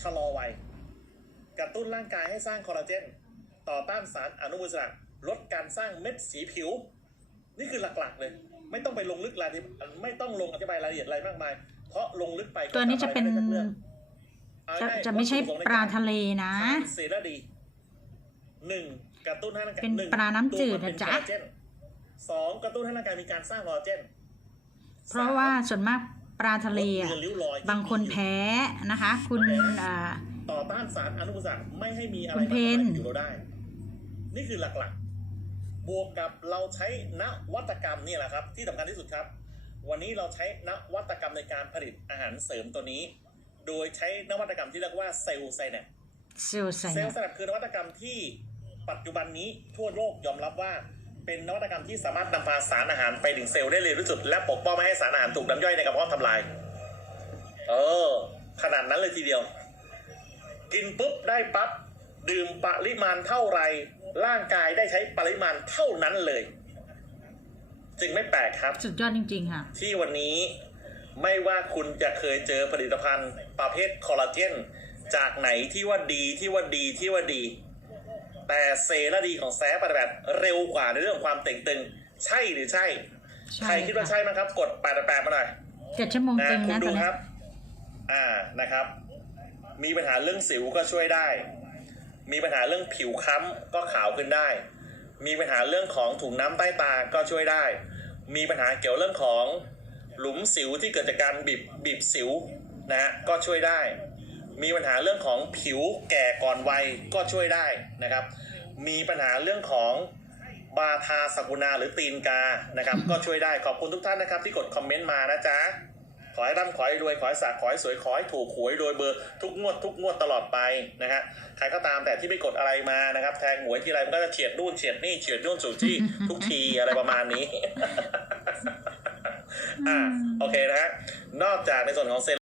ชะลอวัย กระตุ้นร่างกายให้สร้างคอลลาเจน ต่อต้านสารอนุมูลอิสระลดการสร้างเม็ดสีผิว นี่คือหลักๆเลย ไม่ต้องไปลงลึกรายละเอียดไม่ต้องลงอธิบายรายละเอียดอะไรมากมาย เพราะลงลึกไปก็ตัวนี้จะเป็นทำอะไรไม่ได้สักรื่องเอาจะง่ายๆจะไม่ใช่วัตถุประสงค์ในปลาการทะเลนะสร้างเซรั่มดีหนึ่งกระตุ้นให้ร่างกายเป็นหงปลาน้ำจืดตัวมัเป็นะจ๊ะคอลลาเจนสองกระตุ้นให้ร่างกายมีการสร้างคอลลาเจน เพราะว่าส่วนมาก ปลาทะเลลดอะเลือนริ้วรอยที่บางคนมีอยู่แพ้นะคะ คุณอ่าต่อต้านสารอนุมูลอิสระไม่ให้มีอะไรคุณมาเพนทำลายผิวเราได้ นี่คือหลักๆ บวกกับเราใช้นวัตกรรมนี่แหละครับ ที่สำคัญที่สุดครับ วันนี้เราใช้นวัตกรรมในการผลิตอาหารเสริมตัวนี้ โดยใช้นวัตกรรมที่เรียกว่าเซลล์ไซแนปเซลล์ไซเซลเนล์ไซแนปคือนวัตกรรมที่ปัจจุบันนี้ทั่วโลกยอมรับว่า เป็นนวัตกรรมที่สามารถนำพาสารอาหารไปถึงเซลล์ได้เร็วที่สุด และปกป้องไม่ให้สารอาหารถูกน้ำย่อยในกระเพาะทำลาย เออ ขนาดนั้นเลยทีเดียว กินปุ๊บได้ปั๊บดื่มปริมาณเท่าไหรร่างกายได้ใช้ปริมาณเท่านั้นเลย จึงไม่แปลกครับ สุดยอดจริง ๆ ค่ะที่ที่วันนี้ไม่ว่าคุณจะเคยเจอผลิตภัณฑ์ ประเภทคอลลาเจน จากไหนที่ว่าดีที่ว่าดีที่ว่าดี แต่เซรั่มดีของแซฟปฏิบัติเร็วกว่าในเรื่องของความเต่งตึง ใช่หรือใช่ใช่ใครคิดว่าใช่ไหมครับ กดแปดแปดมาหน่อยเจ็ดชั่วโมงนะเต็มคุณนะตดูอนคนี้รับ อ่านะครับ มีปัญหาเรื่องสิวก็ช่วยได้ มีปัญหาเรื่องผิวค้ำก็ขาวขึ้นได้ มีปัญหาเรื่องของถุงน้ำใต้ตาก็ช่วยได้ มีปัญหาเกี่ยวเรื่องของหลุมสิวที่เกิดจากการบีบบีบสิวนะฮะก็ช่วยได้ มีปัญหาเรื่องของผิวแก่ก่อนวัยก็ช่วยได้นะครับ มีปัญหาเรื่องของบาทาสกุณาหรือตีนกานะครับ ก็ช่วยได้ขอบคุณทุกท่านนะครับ ที่กดคอมเมนต์มานะจ๊ะขอให้ร่ำขอให้รวยขอให้สักขอให้สวยขอให้ถูกหวยโดยเบอร์ทุกงวดทุกงวดตลอดไปนะฮะใครก็ตามแต่ที่ไปกดอะไรมานะครับ แทงหวยที่ไรมันก็จะเฉียดนู่นเฉียดนี่เฉียดนู่นสู่ที่ทุกทีอะไรประมาณนี้อ่าโอเคนะฮะนอกจากในส่วนของเซ